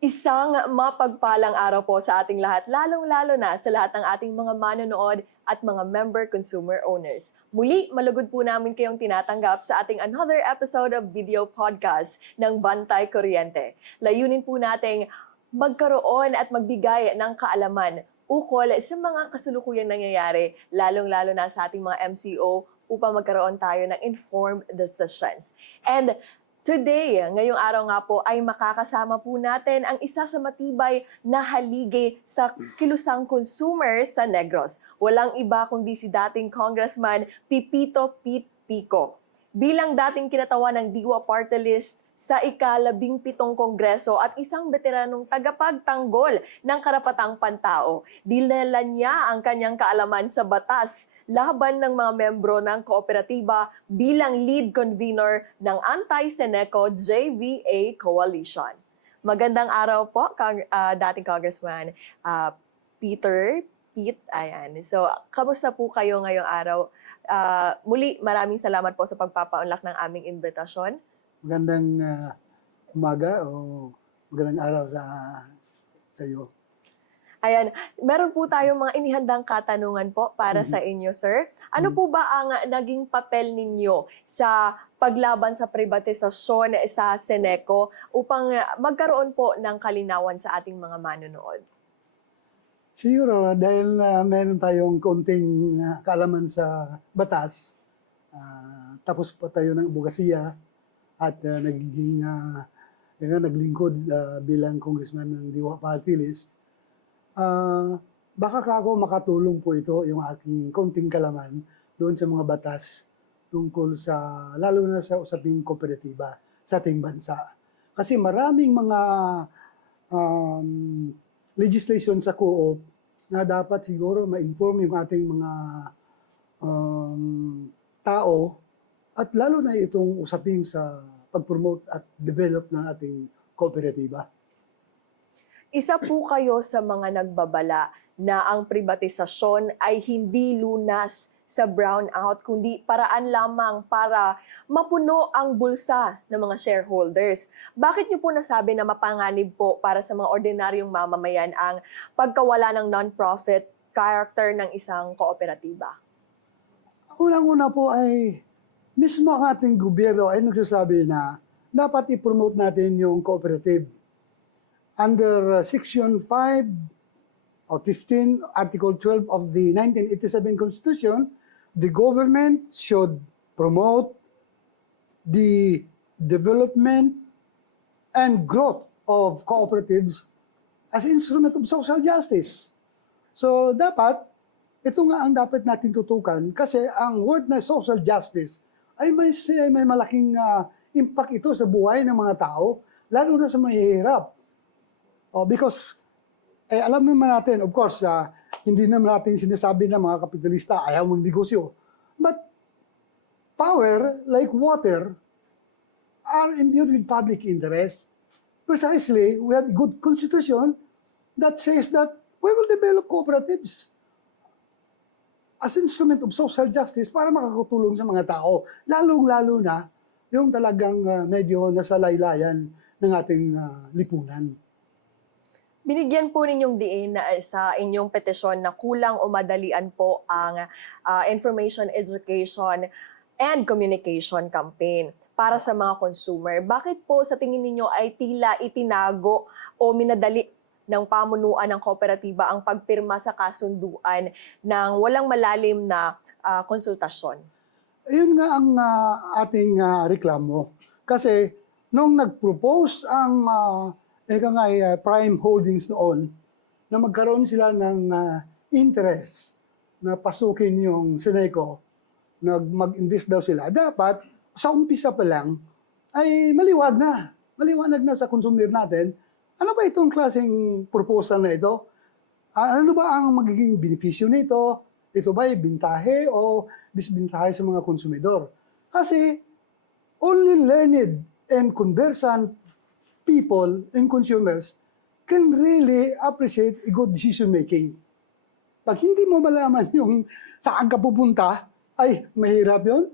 Isang mapagpalang araw po sa ating lahat, lalong-lalo na sa lahat ng ating mga manonood at mga member consumer owners. Muli, malugod po namin kayong tinatanggap sa ating another episode of video podcast ng Bantay Kuryente. Layunin po nating magkaroon at magbigay ng kaalaman ukol sa mga kasulukuyang nangyayari, lalong-lalo na sa ating mga MCO upang magkaroon tayo ng informed decisions. And today, ngayong araw nga po ay makakasama po natin ang isa sa matibay na haligi sa kilusang consumer sa Negros. Walang iba kundi si dating Congressman Pipito Pete Pico. Bilang dating kinatawan ng Diwa Party List sa ika-17 Kongreso at isang veteranong tagapagtanggol ng karapatang pantao, dinala niya ang kanyang kaalaman sa batas laban ng mga membro ng kooperatiba bilang lead convener ng Anti-Seneco JVA Coalition. Magandang araw po, dating Congressman Pete. Ayan. So, kamusta po kayo ngayong araw? Muli, maraming salamat po sa pagpapaunlak ng aming imbitasyon. Magandang umaga o magandang araw sa iyo. Ayan, meron po tayong mga inihandang katanungan po para sa inyo, sir. Ano po ba ang naging papel ninyo sa paglaban sa privatisasyon sa Seneco upang magkaroon po ng kalinawan sa ating mga manonood? Siguro dahil meron tayong konting kaalaman sa batas, tapos pa tayo ng abogasiya at naglingkod bilang congressman ng Diwa Party List, baka ako makatulong po ito yung aking konting kalaman doon sa mga batas tungkol sa, lalo na sa usaping kooperatiba sa ating bansa. Kasi maraming mga legislation sa co-op na dapat siguro ma-inform yung ating mga tao at lalo na itong usaping sa pag-promote at develop ng ating kooperatiba. Isa po kayo sa mga nagbabala na ang privatisasyon ay hindi lunas sa brownout, kundi paraan lamang para mapuno ang bulsa ng mga shareholders. Bakit niyo po nasabi na mapanganib po para sa mga ordinaryong mamamayan ang pagkawala ng non-profit character ng isang kooperatiba? Unang-una po ay mismo ang ating gobyerno ay nagsasabi na dapat i-promote natin yung cooperative. Under Section 5 or 15, Article 12 of the 1987 Constitution, the government should promote the development and growth of cooperatives as instrument of social justice. So dapat, ito nga ang dapat natin tutukan kasi ang word na social justice ay may malaking impact ito sa buhay ng mga tao, lalo na sa mahihirap. Because alam naman natin, of course, hindi naman natin sinasabi na mga kapitalista ayaw magnegosyo. But power, like water, are imbued with public interest. Precisely, we have a good constitution that says that we will develop cooperatives as instrument of social justice para makakatulong sa mga tao. Lalong-lalo na yung talagang medyo nasa laylayan ng ating lipunan. Binigyan po ninyong diin na sa inyong petisyon na kulang o madalian po ang information, education, and communication campaign para sa mga consumer. Bakit po sa tingin ninyo ay tila itinago o minadali ng pamunuan ng kooperatiba ang pagpirma sa kasunduan ng walang malalim na konsultasyon? Ayun nga ang ating reklamo. Kasi nung nag-propose ang Prime Holdings noon na magkaroon sila ng interest na pasukin yung Seneco, mag-invest daw sila, dapat sa umpisa pa lang ay maliwanag na sa consumer natin, ano ba itong klaseng proposal na ito? Ano ba ang magiging benepisyo nito? Ito ba ay bintahe o disbintahe sa mga konsumidor? Kasi only learned and conversant people and consumers can really appreciate a good decision making. Pag hindi mo malaman yung saan ka pupunta, ay mahirap yun.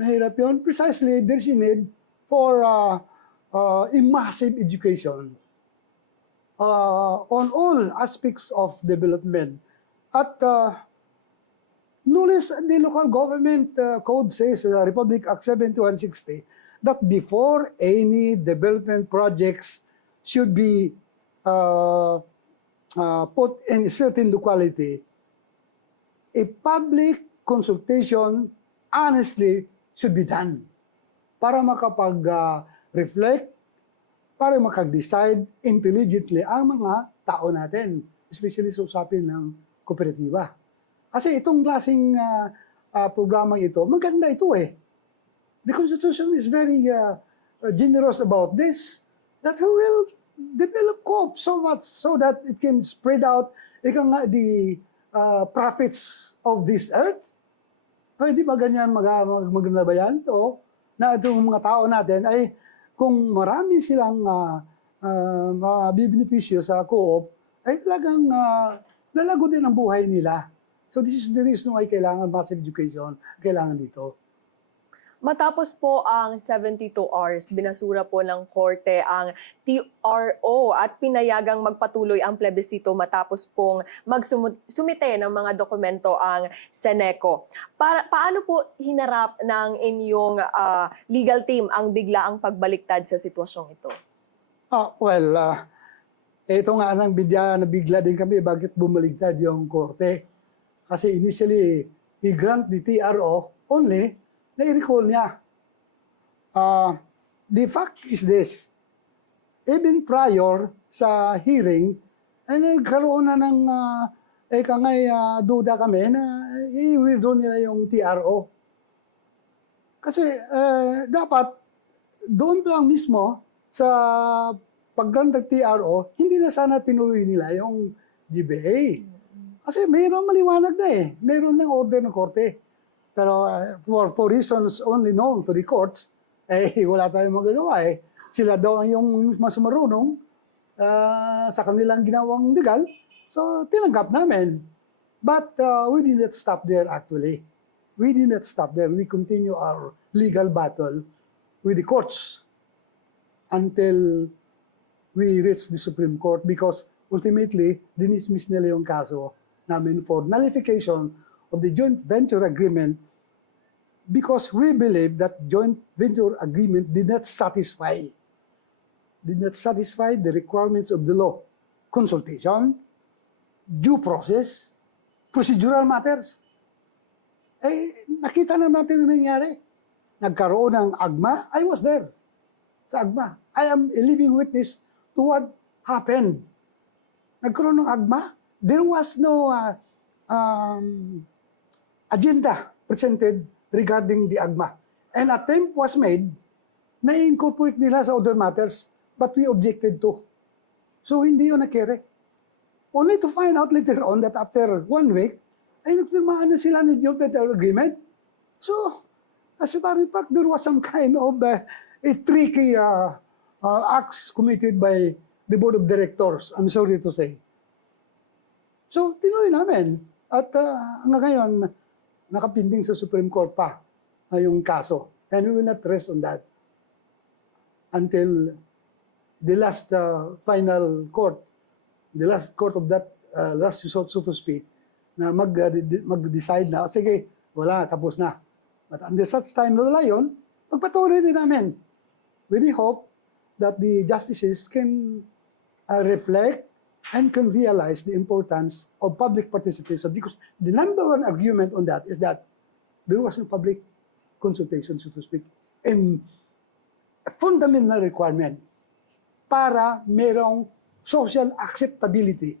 Mahirap yun. Precisely, there's a need for a massive education on all aspects of development. At no less, the local government code says, Republic Act 7160, that before any development projects should be put in a certain locality, a public consultation honestly should be done para makapag-reflect, para makag-decide intelligently ang mga tao natin, especially sa usapin ng kooperatiba. Kasi itong klaseng programang ito, maganda ito eh. The Constitution is very generous about this, that we will develop co-op so much so that it can spread out the profits of this earth. Hindi ba ganyan maganda ba yan? O na itong mga tao natin ay kung marami silang mabibenepisyo sa co-op, ay talagang lalago din ang buhay nila. So this is the reason why kailangan massive education, kailangan dito. Matapos po ang 72 hours, binasura po ng korte ang TRO at pinayagang magpatuloy ang plebisito matapos pong sumite ng mga dokumento ang Seneco. Paano po hinarap ng inyong legal team ang biglaang pagbaliktad sa sitwasyong ito? Ito nga nang nabigla din kami bakit bumaligtad yung korte. Kasi initially, we grant the TRO only na-recall niya. The fact is this, even prior sa hearing, ay nagkaroon na ng duda kami na i-withdraw nila yung TRO. Kasi dapat doon lang mismo sa pag-grant ng TRO, hindi na sana tinuloy nila yung GBA. Kasi mayroon maliwanag na eh. Mayroon ng order ng korte. Pero for reasons only known to the courts, wala tayong magagawa eh. Sila daw yung mas marunong sa kanilang ginawang legal, so tinanggap namin. But we did not stop there actually. We did not stop there. We continue our legal battle with the courts until we reach the Supreme Court because ultimately, dinismiss nila yung kaso namin for nullification of the joint venture agreement because we believe that joint venture agreement did not satisfy the requirements of the law. Consultation, due process, procedural matters. Nakita na natin ang nangyari. Nagkaroon ng AGMA, I was there sa AGMA. I am a living witness to what happened. Nagkaroon ng AGMA, there was no agenda presented regarding the AGMA. An attempt was made na incorporate nila sa other matters, but we objected to. So hindi yun nakere. Only to find out later on that after 1 week, ay nagpirmaan na sila ng joint venture agreement. So, as a matter of fact, there was some kind of a tricky acts committed by the board of directors, I'm sorry to say. So, tinuloy namin. At hanggang ngayon, nakapinding sa Supreme Court pa yung kaso. And we will not rest on that until the last final court, the last court of that last resort, so to speak, na mag-decide na, sige, wala, tapos na. But until such time na wala yun, magpatuloy din namin. We hope that the justices can reflect and can realize the importance of public participation because the number one argument on that is that there was no public consultation, so to speak, and a fundamental requirement para merong social acceptability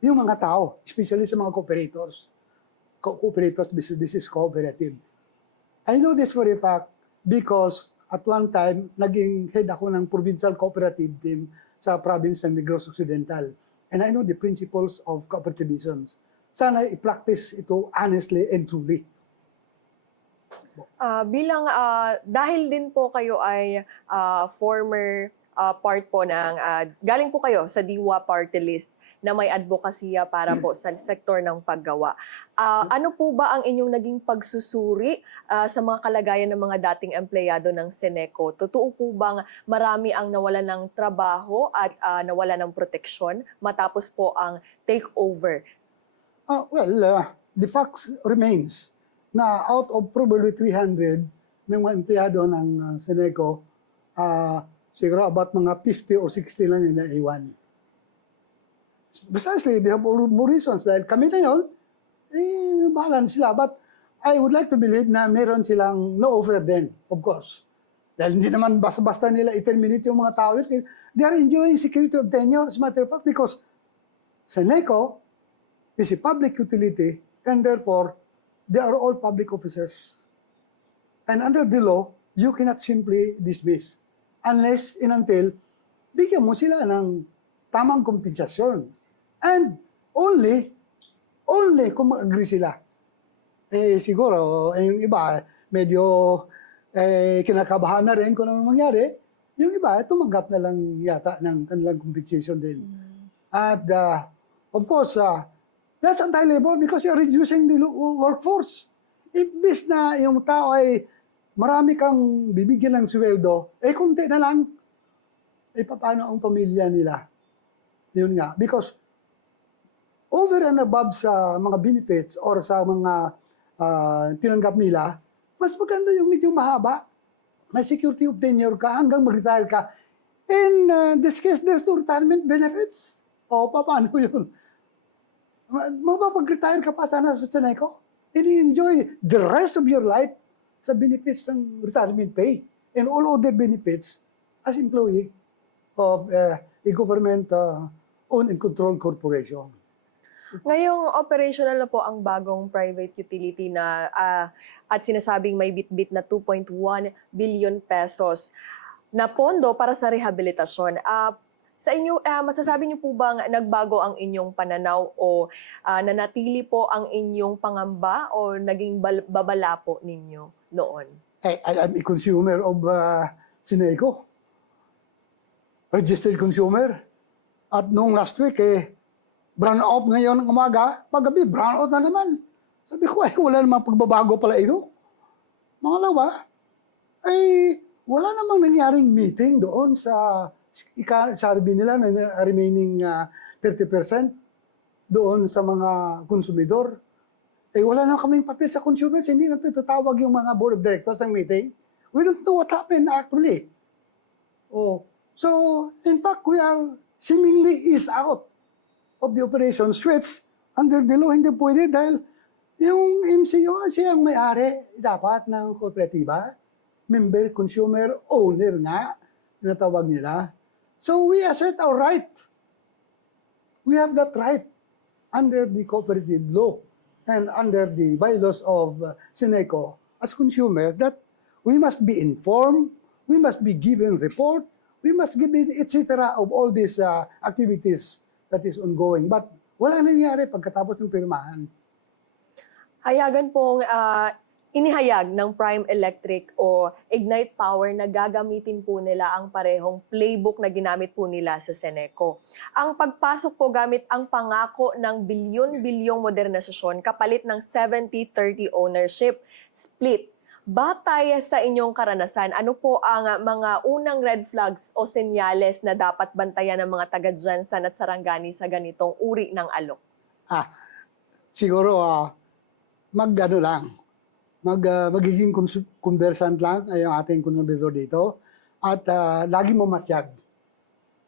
yung mga tao, especially sa mga cooperators. Cooperators, this is cooperative. I know this for a fact because at one time, naging head ako ng provincial cooperative team sa province ng Negros Occidental. And I know the principles of cooperativism. Sana i-practice ito honestly and truly. Dahil din po kayo ay former part po ng, galing po kayo sa Diwa Party List na may advokasya para po sa sektor ng paggawa. Ano po ba ang inyong naging pagsusuri sa mga kalagayan ng mga dating empleyado ng Seneco? Totoo po bang marami ang nawalan ng trabaho at nawalan ng proteksyon matapos po ang takeover? The fact remains na out of probably 300 ng mga empleyado ng Seneco, siguro about mga 50 or 60 lang yung naiwan. Precisely, they have more reasons. Dahil kami na yun, bahala na sila. But I would like to believe na meron silang no-offer din, of course. Dahil hindi naman basta-basta nila i-terminate yung mga tao yun. They are enjoying security of tenure, as a matter of fact, because Seneco is a public utility and therefore, they are all public officers. And under the law, you cannot simply dismiss unless and until bigyan mo sila ng tamang kompensasyon. And only kung mag-agree sila. Siguro, yung iba, medyo kinakabahan na rin kung ano mangyari. Yung iba, tumanggap na lang yata ng kanilang compensation din. At of course, that's anti-labor because you're reducing the workforce. Imbis na yung tao ay marami kang bibigyan ng sweldo, konti na lang, paano ang pamilya nila? Yun nga. Because over and above sa mga benefits or sa mga tinanggap nila, mas maganda yung medyo mahaba. May security of tenure ka hanggang mag-retire ka. In this case, there's no retirement benefits. O, paano yun? Mapapag-retire ka pa sana sa Seneco and enjoy the rest of your life sa benefits ng retirement pay and all other benefits as employee of a government-owned and controlled corporation. Ngayong operational na po ang bagong private utility na at sinasabing may bitbit na 2.1 billion pesos na pondo para sa rehabilitasyon. Sa inyo, masasabi niyo po bang nagbago ang inyong pananaw o nanatili po ang inyong pangamba o naging babala po ninyo noon? I'm a consumer of Seneco. Registered consumer. At noong last week, brown out ngayon ng umaga, paggabi, brown out na naman. Sabi ko, wala namang pagbabago pala ito. Mangalawa, wala namang nangyaring meeting doon sa sabi nila na remaining 30% doon sa mga konsumidor. Wala naman kaming papel sa consumers, hindi na tatawag yung mga board of directors ng meeting. We don't know what happened actually. So, in fact, we are seemingly eased out of the operation switch under the law. Hindi pwede dahil yung MCO siya ang may-ari dapat ng kooperatiba. Member, consumer, owner nga, tinatawag nila. So we assert our right. We have that right under the cooperative law and under the bylaws of Seneco as consumer that we must be informed, we must be given report, we must give it, etc. of all these activities that is ongoing. But wala nangyari pagkatapos ng pirmahan. Hayagan pong inihayag ng Prime Electric o Ignite Power na gagamitin po nila ang parehong playbook na ginamit po nila sa Seneco. Ang pagpasok po gamit ang pangako ng bilyon-bilyong modernisasyon kapalit ng 70-30 ownership split. Batay sa inyong karanasan, ano po ang mga unang red flags o senyales na dapat bantayan ng mga taga-Jansan at Sarangani sa ganitong uri ng alok? Siguro magiging conversant lang ay ang ating konsumidor dito at lagi mamatyag.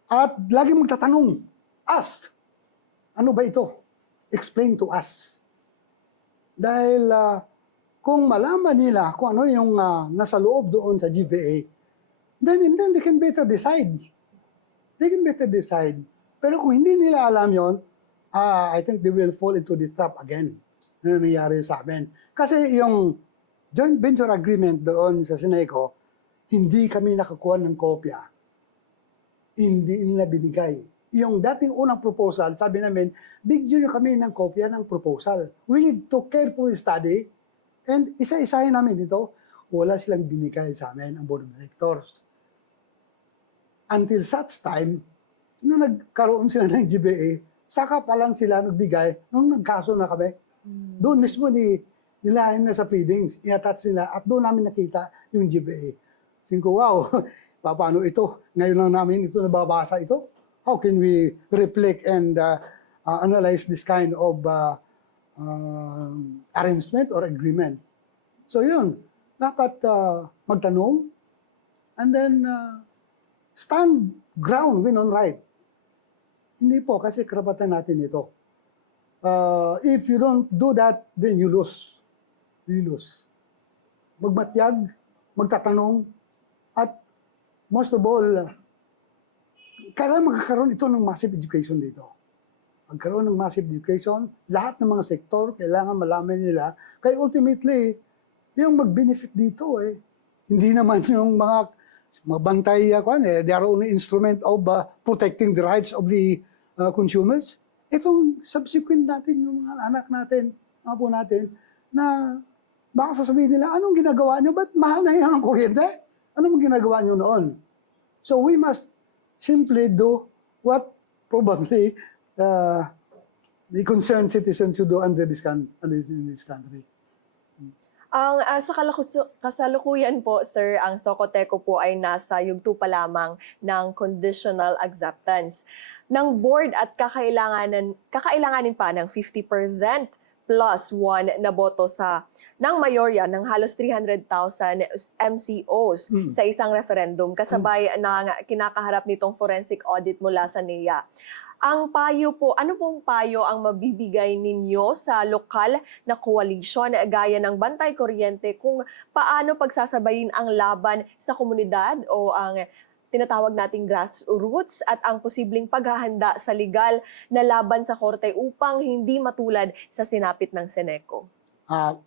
At lagi magtatanong, ask, ano ba ito? Explain to us. Dahil kung malaman nila kung ano yung nasa loob doon sa GPA, then they can better decide. They can better decide. Pero kung hindi nila alam yon, I think they will fall into the trap again na nangyayari sa amin. Kasi yung joint venture agreement doon sa Seneco, hindi kami nakakuha ng kopya. Hindi nila binigay. Yung dating unang proposal, sabi namin, bigyan kami ng kopya ng proposal. We need to carefully study. And isa-isahin namin dito, wala silang binigay sa amin ang board of directors. until such time na nagkaroon sila ng GBA, saka pa lang sila nagbigay nung nagkaso na kami. Doon mismo nilahin na sa pleadings, i-attach nila at doon namin nakita yung GBA. Sabi ko, wow, paano ito? Ngayon lang namin ito nababasa ito. How can we reflect and analyze this kind of arrangement or agreement? So yun, dapat magtanong and then stand ground when on right. Hindi po, kasi karapatan natin ito. If you don't do that, then you lose. You lose. Magmatyag, magtatanong, at most of all, kailangan magkakaroon ito ng massive education dito. Magkaroon ng massive education, lahat ng mga sektor, kailangan malaman nila. Kaya ultimately, yung mag-benefit dito hindi naman yung mga bantay, they are only instrument of protecting the rights of the consumers. Itong subsequent natin, yung mga anak natin, mga po natin, na baka sasabihin nila, anong ginagawa nyo? Ba't mahal na yan ang kuryente? Anong ginagawa nyo noon? So we must simply do what probably the concerned citizens should do under this country. Ang sa kasalukuyan po, sir, ang Socoteco po ay nasa yugto pa lamang ng conditional acceptance ng board at kakailanganin pa ng 50% plus 1 na boto ng mayorya ng halos 300,000 MCOs sa isang referendum kasabay ng kinakaharap nitong forensic audit mula sa NEA. Ang payo po, ano pong payo ang mabibigay ninyo sa lokal na koalisyon gaya ng Bantay Kuryente kung paano pagsasabayin ang laban sa komunidad o ang tinatawag nating grassroots at ang posibleng paghahanda sa legal na laban sa korte upang hindi matulad sa sinapit ng Seneco?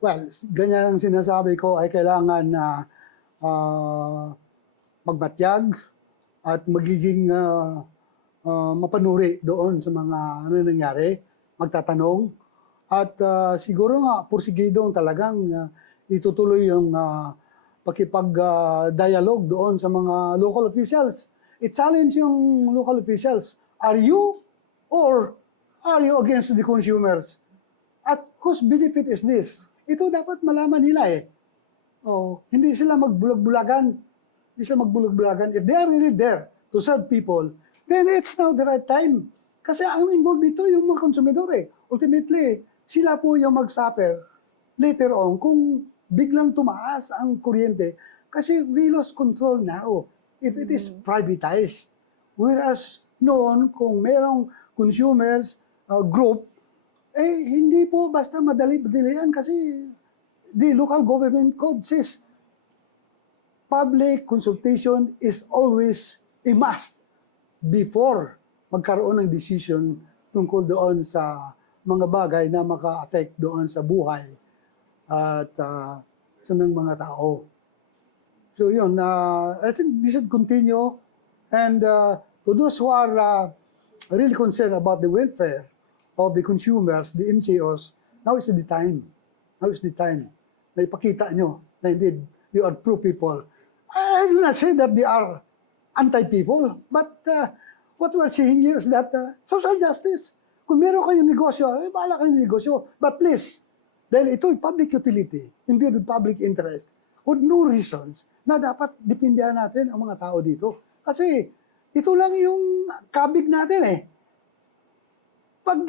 Well, ganyan ang sinasabi ko ay kailangan na magmatyag at magiging mapanuri doon sa mga ano nangyari, magtatanong at siguro nga porsigidong talagang itutuloy yung pakipag-dialogue doon sa mga local officials. I-challenge yung local officials. Are you against the consumers? At whose benefit is this? Ito dapat malaman nila hindi sila magbulag-bulagan. Hindi sila magbulag-bulagan. If they are really there to serve people, then it's now the right time. Kasi ang involved dito yung mga konsumidor Ultimately, sila po yung mag-suffer later on kung biglang tumaas ang kuryente. Kasi we lost control now if it is privatized. Whereas noon, kung mayroong consumers group, hindi po basta madali-madali yan kasi the local government code says public consultation is always a must before magkaroon ng decision tungkol doon sa mga bagay na maka-affect doon sa buhay at sa ng mga tao. So yun, I think this should continue and to those who are really concerned about the welfare of the consumers, the MCOs, now is the time. Now is the time na ipakita nyo na indeed you are true people. I do not say that they are anti-people, but what we are saying here is that social justice. Kung meron kayong negosyo, bahala kayong negosyo. But please, dahil ito ay public utility, imbued with public interest, with no reasons na dapat dependyan natin ang mga tao dito. Kasi ito lang yung kabig natin Pag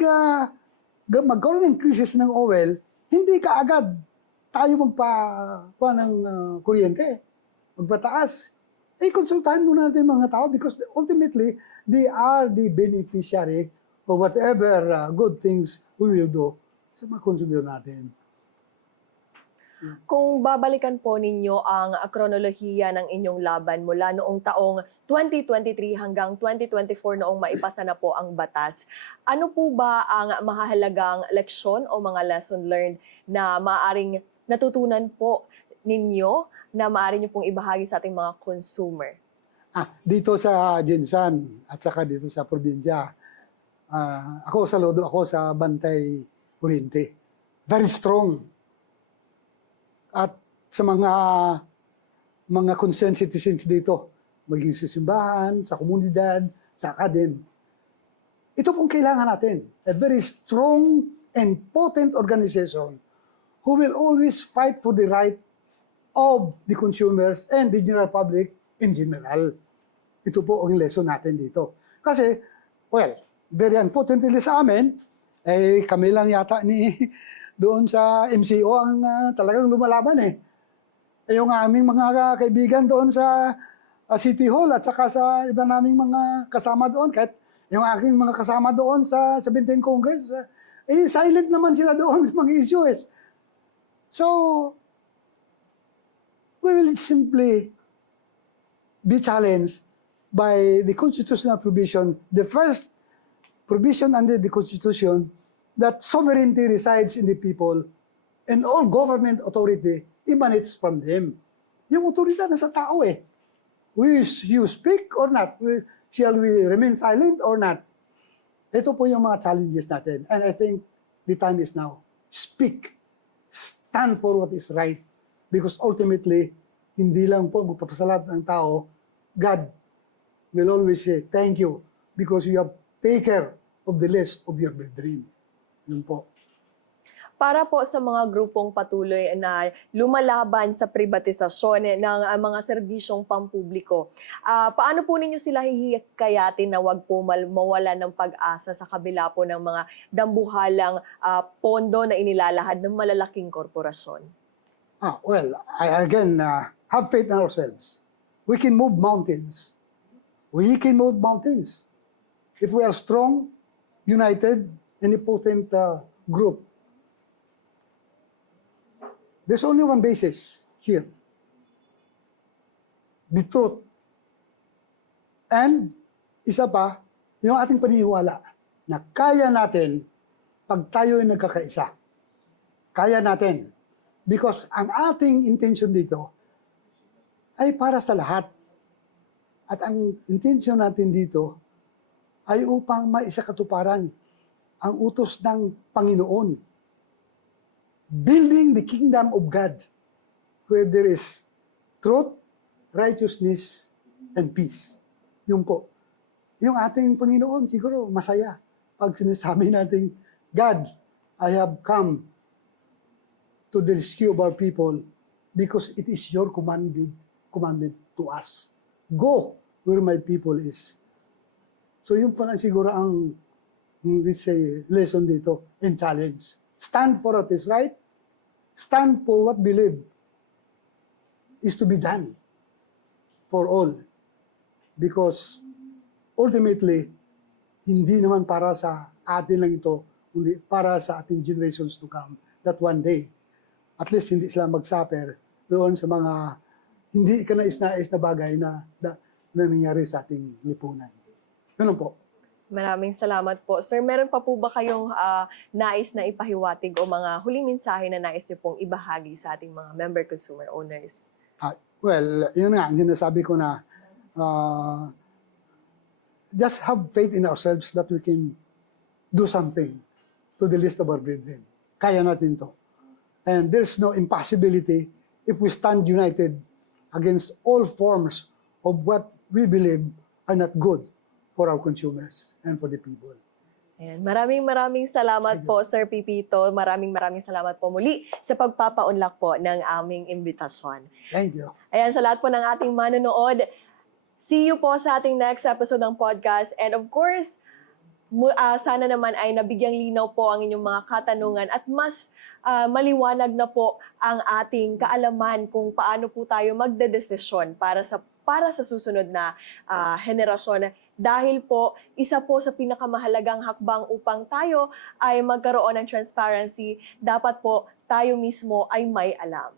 magkaroon ng krisis ng oil, hindi kaagad tayo magpa ng kuryente, magpataas. Konsultahan muna natin mga tao because ultimately, they are the beneficiary of whatever good things we will do sa mga consumer natin. Kung babalikan po ninyo ang kronolohiya ng inyong laban mula noong taong 2023 hanggang 2024 noong maipasa na po ang batas, ano po ba ang mahahalagang leksyon o mga lesson learned na maaaring natutunan po ninyo na maaari nyo pong ibahagi sa ating mga consumer? Dito sa Jensan at saka dito sa probinsya, saludo ako sa Bantay Kuryente. Very strong. At sa mga concerned citizens dito, maging sa simbahan, sa komunidad, sa academy. Ito pong kailangan natin. A very strong and potent organization who will always fight for the right of the consumers and the general public in general. Ito po ang lesson natin dito. Kasi, well, very unfortunately sa amin, kami lang yata doon sa MCO ang talagang lumalaban eh. Yung aming mga kaibigan doon sa City Hall at saka sa iba naming mga kasama doon, kahit yung aking mga kasama doon sa 17th Congress, silent naman sila doon sa mga issues. So, we will simply be challenged by the constitutional provision, the first provision under the Constitution, that sovereignty resides in the people and all government authority emanates from them. Yung otoridad nasa tao eh. Will you speak or not? Shall we remain silent or not? Ito po yung mga challenges natin. And I think the time is now. Speak. Stand for what is right. Because ultimately, hindi lang po magpapasalamat ng tao, God will always say, thank you because you have taken care of the list of your brethren. Yun po. Para po sa mga grupong patuloy na lumalaban sa privatisasyon ng mga serbisyong pampubliko, paano po ninyo sila hihikayatin na wag po mawala ng pag-asa sa kabila po ng mga dambuhalang pondo na inilalahad ng malalaking korporasyon? Well, I again, have faith in ourselves. We can move mountains. We can move mountains. If we are strong, united, and a potent group. There's only one basis here. The truth. And isa pa, yung ating paniniwala na kaya natin pag tayo ay nagkakaisa. Kaya natin. Because ang ating intention dito ay para sa lahat. At ang intention natin dito ay upang maisakatuparan ang utos ng Panginoon. Building the kingdom of God where there is truth, righteousness, and peace. Yung po. Yung ating Panginoon siguro masaya pag sinasabi natin, God, I have come to the rescue of our people because it is your commandment to us. Go where my people is. So yun pa lang siguro ang, let's say, lesson dito and challenge. Stand for what is right. Stand for what believe is to be done for all. Because ultimately, hindi naman para sa atin lang ito, kundi para sa ating generations to come. That one day, at least hindi sila mag-suffer doon sa mga hindi kanais-nais na bagay na nangyari sa ating lipunan. Ganun po. Maraming salamat po. Sir, meron pa po ba kayong nais na ipahiwatig o mga huling mensahe na nais niyo pong ibahagi sa ating mga member consumer owners? Well, yun nga, sinasabi ko na just have faith in ourselves that we can do something to the list of our brethren. Kaya natin to. And there's no impossibility if we stand united against all forms of what we believe are not good for our consumers and for the people. Ayan. Maraming salamat po, Sir Pipito. Maraming salamat po muli sa pagpapaunlak po ng aming imbitasyon. Thank you. Ayan, sa lahat po ng ating manonood, see you po sa ating next episode ng podcast. And of course, sana naman ay nabigyang linaw po ang inyong mga katanungan at mas maliwanag na po ang ating kaalaman kung paano po tayo magdedesisyon para sa susunod na henerasyon. Dahil po, isa po sa pinakamahalagang hakbang upang tayo ay magkaroon ng transparency, dapat po tayo mismo ay may alam.